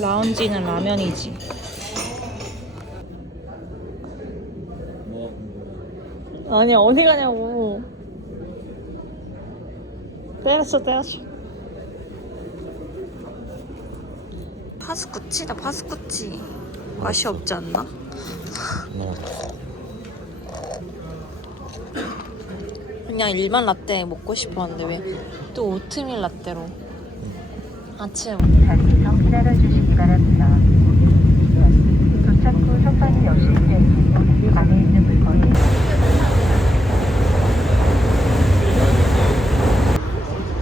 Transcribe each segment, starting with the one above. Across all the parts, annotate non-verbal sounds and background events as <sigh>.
라운지는 라면이지. 아니 어디 가냐고. 때렸어 때렸어. 파스쿠치다 파스쿠치. 맛이 없지 않나? 그냥 일반 라떼 먹고 싶었는데 왜 또 오트밀 라떼로 아침 잠시만 기다려 주시기 바랍니다. 도착 후 소파는 여신이었고 안에 있는 물건이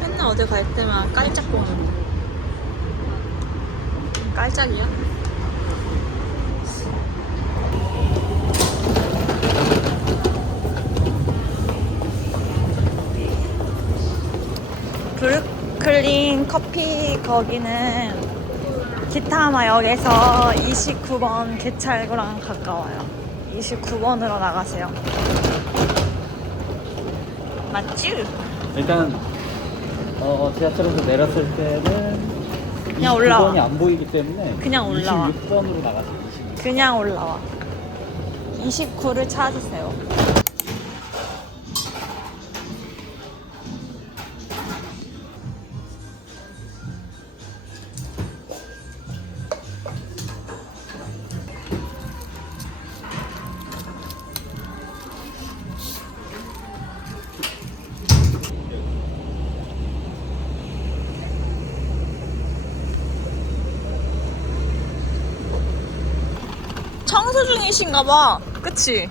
맨날 어디 갈 때만 깔짝 보는 깔짝이야? 커피 거기는 기타마역에서 29번 개찰구랑 가까워요 29번으로 나가세요 맞지? 일단 어, 지하철에서 내렸을 때는 그냥 올라와. 29번이 안 보이기 때문에 그냥 올라와. 26번으로 나가세요. 26번. 그냥 올라와. 29를 찾으세요. 청소 중이신가 봐. 그치?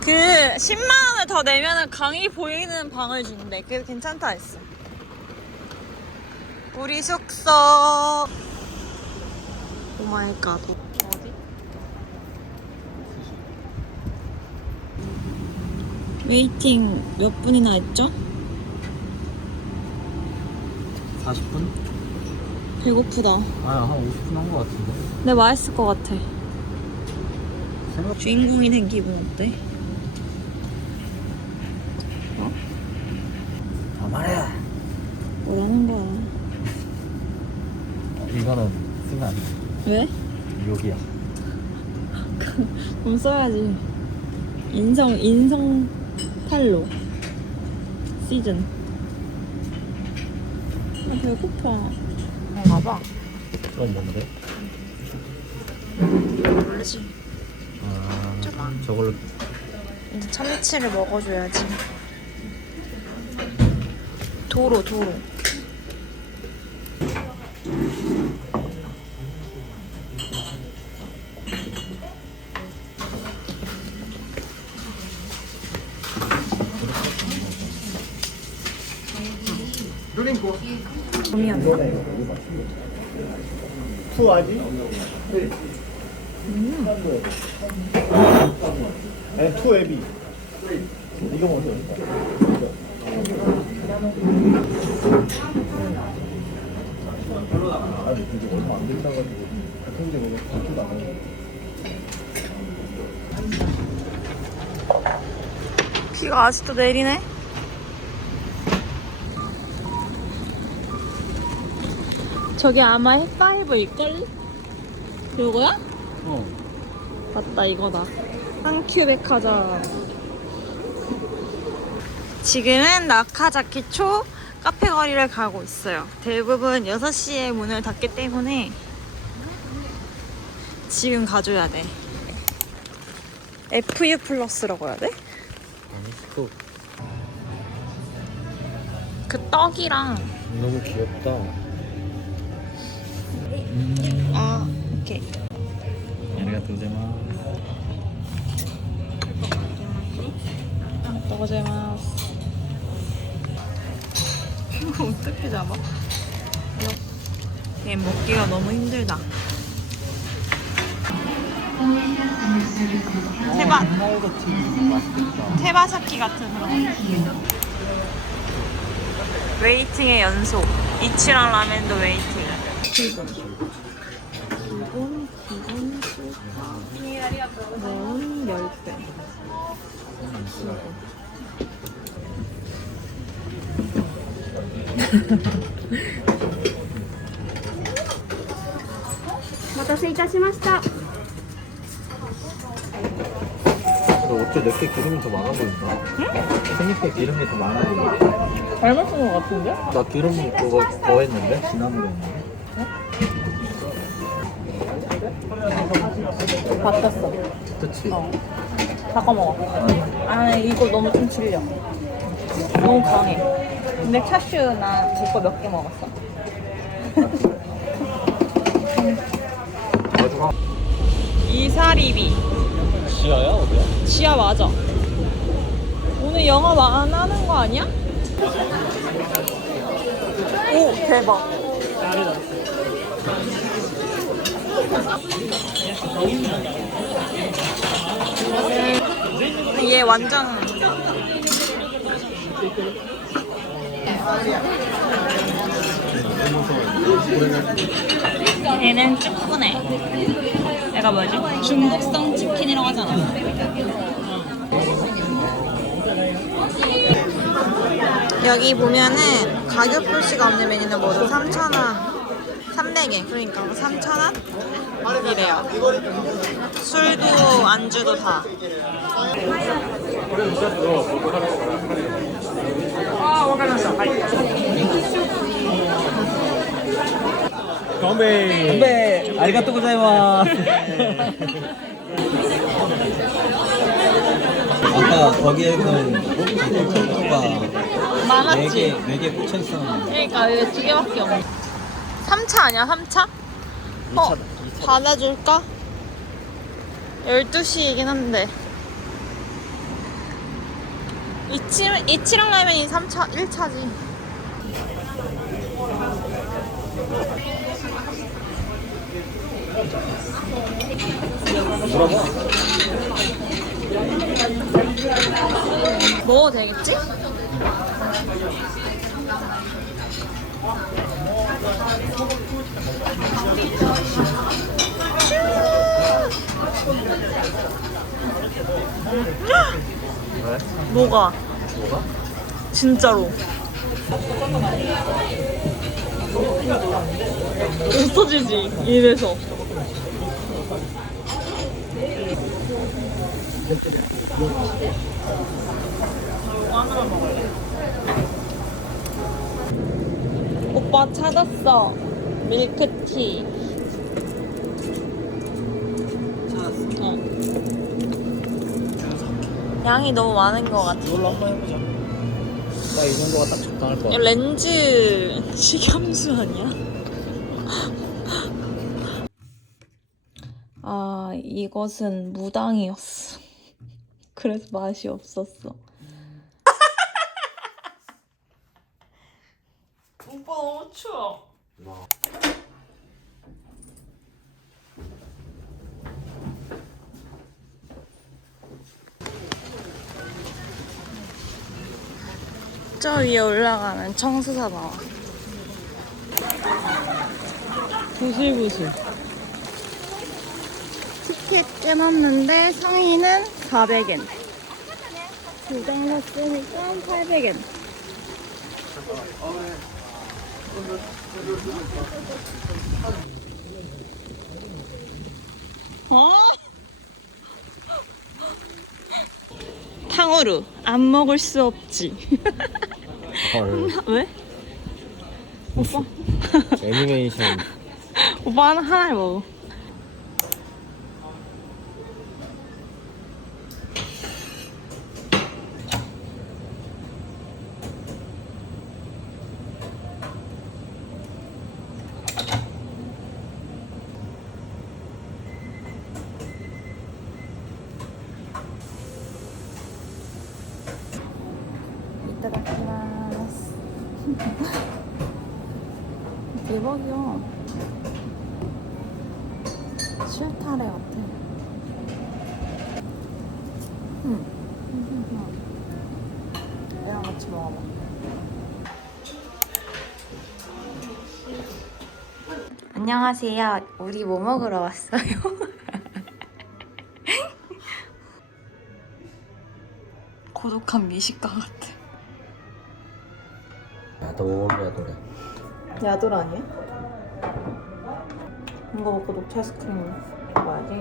그 10만 원을 더 내면은 강이 보이는 방을 준대. 그래서 괜찮다 했어. 우리 숙소. 오 마이 갓. 어디? 웨이팅 몇 분이나 했죠? 40분? 배고프다. 아, 한 50분 한 것 같은데. 근데 맛있을 것 같아. 생각 주인공이 된 기분 어때? 아, 말해. 뭐라는 거야? 이거는 쓰면 안 돼. 왜? 욕이야. 그럼 써야지. 인성 인성 탈로 시즌. 아 배고파. 가 봐. 그럼 뭔데? 모르지. 아, 줘봐. 저걸로 이제 참치를 먹어줘야지. 도로 도로. 투 에비. 이거 먼저 아니 이게 얼마 안 된다 가지고 같은 데 먹어 같지도 않아요. 비가 아직도 내리네. 저기 아마 햇파이브일걸? 이거야? 어. 맞다 이거다. 한큐 백화점. 지금은 나카자키초 카페 거리를 가고 있어요. 대부분 6시에 문을 닫기 때문에 지금 가줘야 돼. FU 플러스라고 해야 돼? 아니, 또그 떡이랑 너무 귀엽다. 아 오케이. 얘네가 도제마. 먹어자마스. 이거 어떻게 잡아? 얘 먹기가 너무 힘들다. 테바. 테바사키 같은 그런 거. 웨이팅의 연속. 이치랑 라멘도 웨이팅. 기본. 기본, 기본, 수파. 매운 10배. 너 어째 내게 기름이 더 많아 보인다? 생각해 기름이 더 많아 보인다. 잘 맞춘 것 같은데? 나 기름 그거 더 했는데? 지난으로 바꿨어. 그치? 바꿔 먹어. 아 이거 너무 좀 질려. 너무 강해. 근데 차슈 나제거 몇 개 먹었어. <laughs> 이사리비. 지하야? 어디야? 지하 맞아. 오늘 영업 안 하는 거 아니야? 오 대박. 얘 완전 얘는 쭈꾸네. 얘가 뭐지? 중국성 치킨이라고 하잖아. 여기 보면은 가격 표시가 없는 메뉴는 모두 3,000원. 300엔. 그러니까 3,000원? 이래요. 술도 안주도 다. 건배! 건배! 아리가또 고자이마스! 아까 거기에는 토마토가 많았지? 4개, 4개 꽂혀 있었는데 그러니까 왜 두 개밖에 없네. 3차 아니야? 3차? 어, 받아줄까? 12시이긴 한데. 이치, 이치랑 라면이 3차, 1차지. 먹어도 되겠지? 뭐가? 진짜로. 없어지지, 이래서. 하나만 먹을래. 오빠 찾았어. 밀크티. 찾았어? 어. 양이 너무 많은 것 같아. 이걸로 한번 해보자 나 이 정도가 딱 적당할 것 야, 같아 렌즈 식염수 아니야? <laughs> 아, 이것은 무당이었어. 그래서 맛이 없었어. 오빠 너무 추워. 저 위에 올라가면 청수사 나와. 부실부실. 티켓 깨놨는데 상의는 400엔. 두장 샀으니까 800엔. 어? 탕후루 안 먹을 수 없지. 헐 왜? 오빠 애니메이션 오빠 하나 하나 먹어. 이따다키마스. 대박이야. 실타래 같아. 응. 얘랑 같이 먹어봐. 안녕하세요. 우리 뭐 먹으러 왔어요? <laughs> 고독한 미식가 같아. 야도 야도래. 야돌 아니야? 이거 먹고 녹차 아이스크림 먹어야지.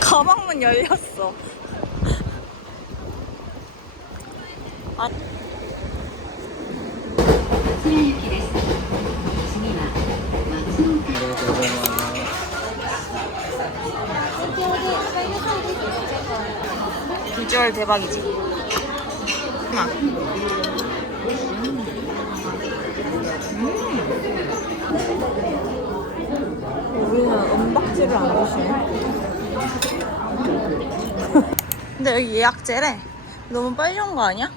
가방문 열렸어. 비주얼 대박이지. 하나. 음. 우리는 은박지를 안 보시네. 근데 여기 예약제래. 너무 빨리 온 거 아니야?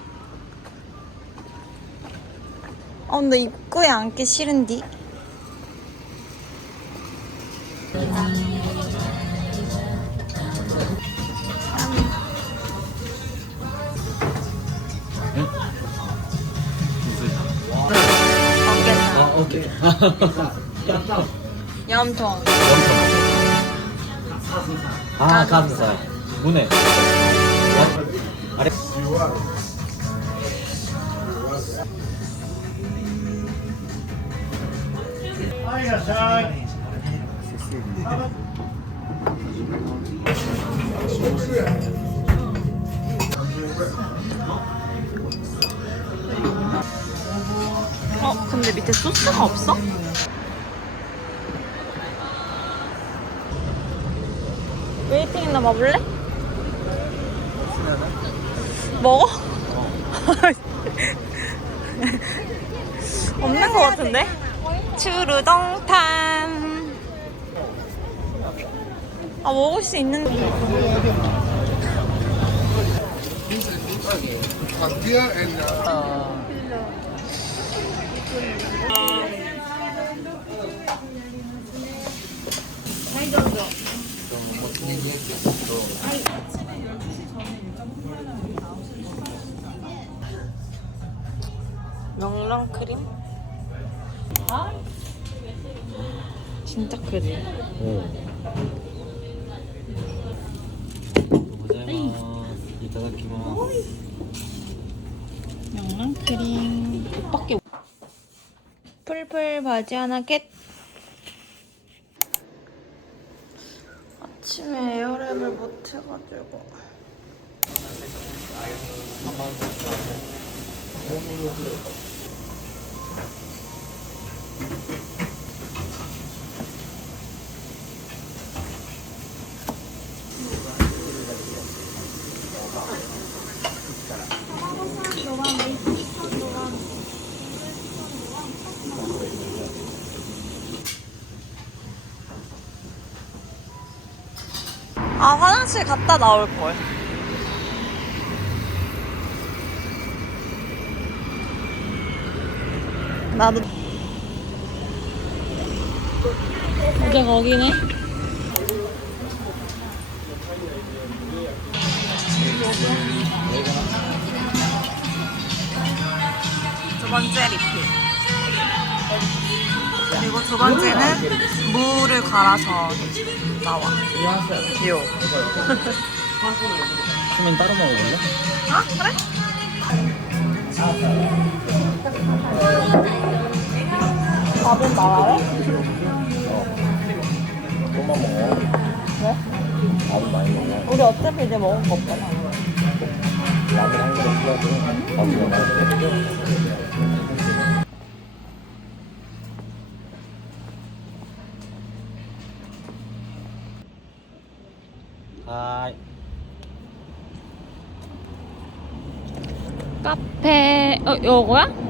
어, 근데 입구에 앉기 싫은디? 없겠다. 아 오케이. 염통. 아 감사. 문에. 아래. 어, 근데 밑에 소스가 없어? 웨이팅 있나 봐볼래? 먹어? <laughs> 없는 것 같은데? 추루동탄 아 먹을 수 있는 명 랑 크림? 진짜 크지? 오. 고자이마스. 이타다키마스. 명랑 크림 밖에 풀풀 바지 하나 겟 아침에 에어랩을 못 해가지고 아 화장실 갔다 나올 걸. 나도 이제 거기네. 두 번째 리필. 그리고 두 번째는 물을 갈아서 나와. 요. 수민 따로 먹어볼래? 아 그래? 밥은 말아요? 조금만 먹어. 왜? 밥은 많이 먹어. 우리 어차피 이제 먹은 거 없잖아. 라면 한 그릇 끓여도 밥이 많이 먹어. 하이. 카페 어 요거야?